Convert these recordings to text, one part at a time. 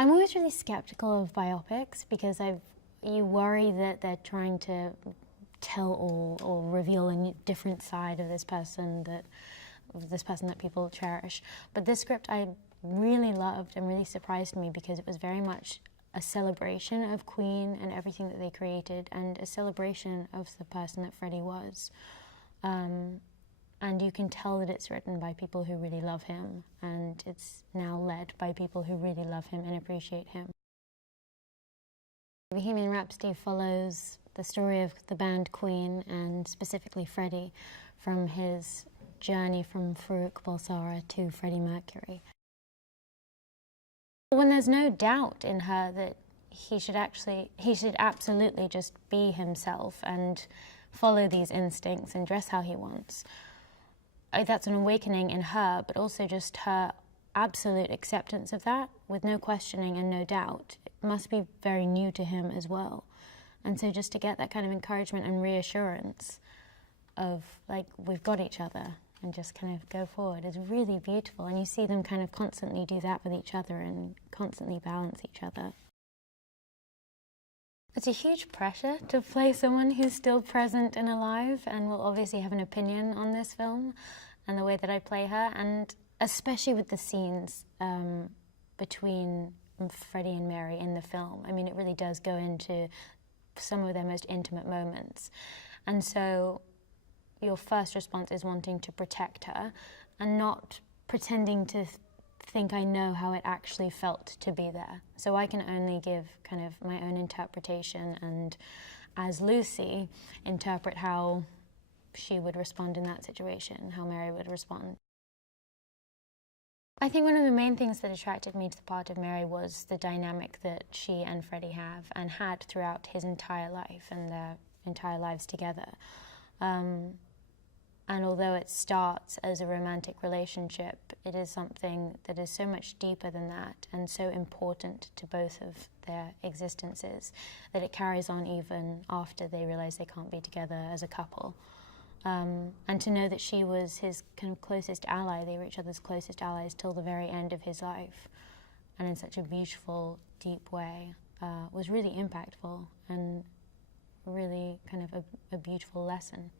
I'm always really skeptical of biopics because you worry that they're trying to tell or reveal a different side of this person that people cherish. But this script I really loved and really surprised me because it was very much a celebration of Queen and everything that they created, and a celebration of the person that Freddie was. And you can tell that it's written by people who really love him, and it's now led by people who really love him and appreciate him. Bohemian Rhapsody follows the story of the band Queen, and specifically Freddie, from his journey from Farouk Balsara to Freddie Mercury. When there's no doubt in her that he should absolutely just be himself and follow these instincts and dress how he wants. That's an awakening in her, but also just her absolute acceptance of that, with no questioning and no doubt. It must be very new to him as well. And so just to get that kind of encouragement and reassurance of, like, we've got each other, and just kind of go forward is really beautiful. And you see them kind of constantly do that with each other and constantly balance each other. It's a huge pressure to play someone who's still present and alive and will obviously have an opinion on this film and the way that I play her, and especially with the scenes between Freddie and Mary in the film. I mean, it really does go into some of their most intimate moments. And so your first response is wanting to protect her and not pretending to think I know how it actually felt to be there. So I can only give kind of my own interpretation and, as Lucy, interpret how she would respond in that situation, how Mary would respond. I think one of the main things that attracted me to the part of Mary was the dynamic that she and Freddie have and had throughout his entire life and their entire lives together. And although it starts as a romantic relationship, it is something that is so much deeper than that and so important to both of their existences that it carries on even after they realize they can't be together as a couple. And to know that she was his kind of closest ally, they were each other's closest allies till the very end of his life, and in such a beautiful, deep way, was really impactful and really kind of a beautiful lesson.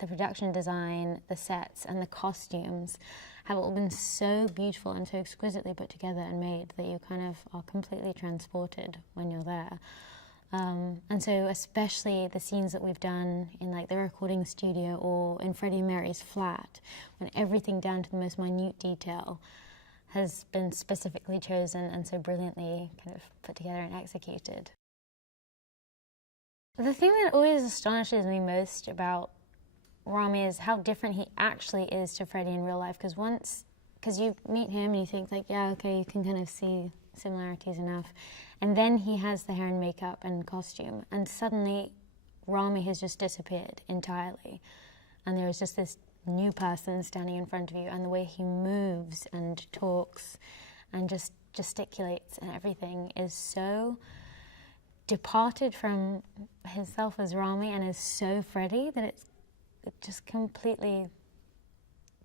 The production design, the sets, and the costumes have all been so beautiful and so exquisitely put together and made that you kind of are completely transported when you're there. And so especially the scenes that we've done in, like, the recording studio or in Freddie and Mary's flat, when everything down to the most minute detail has been specifically chosen and so brilliantly kind of put together and executed. The thing that always astonishes me most about Rami is how different he actually is to Freddie in real life, because you meet him and you think, like, yeah, okay, you can kind of see similarities enough. And then he has the hair and makeup and costume, and suddenly Rami has just disappeared entirely. And there is just this new person standing in front of you, and the way he moves and talks and just gesticulates and everything is so departed from himself as Rami and is so Freddie that it's just completely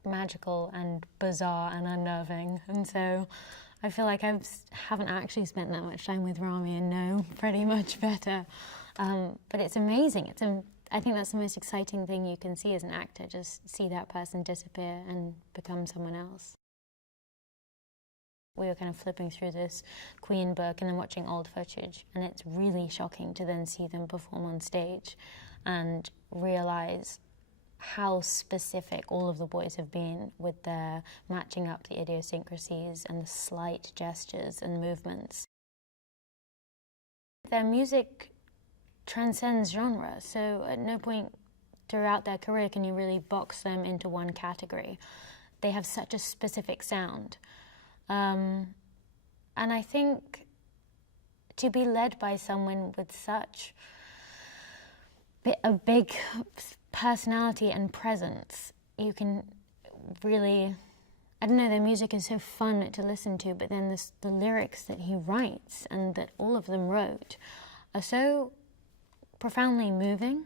magical and bizarre and unnerving. And so I feel like I haven't actually spent that much time with Rami and know Freddie much better. But it's amazing. I think that's the most exciting thing you can see as an actor, just see that person disappear and become someone else. We were kind of flipping through this Queen book and then watching old footage, and it's really shocking to then see them perform on stage and realize how specific all of the boys have been with their matching up the idiosyncrasies and the slight gestures and movements. Their music transcends genre, so at no point throughout their career can you really box them into one category. They have such a specific sound. And I think to be led by someone with such a big personality and presence, you can really, I don't know, their music is so fun to listen to, but then the lyrics that he writes and that all of them wrote are so profoundly moving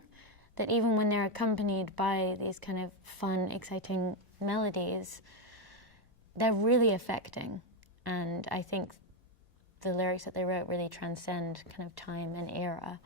that even when they're accompanied by these kind of fun, exciting melodies, they're really affecting. and I think the lyrics that they wrote really transcend kind of time and era.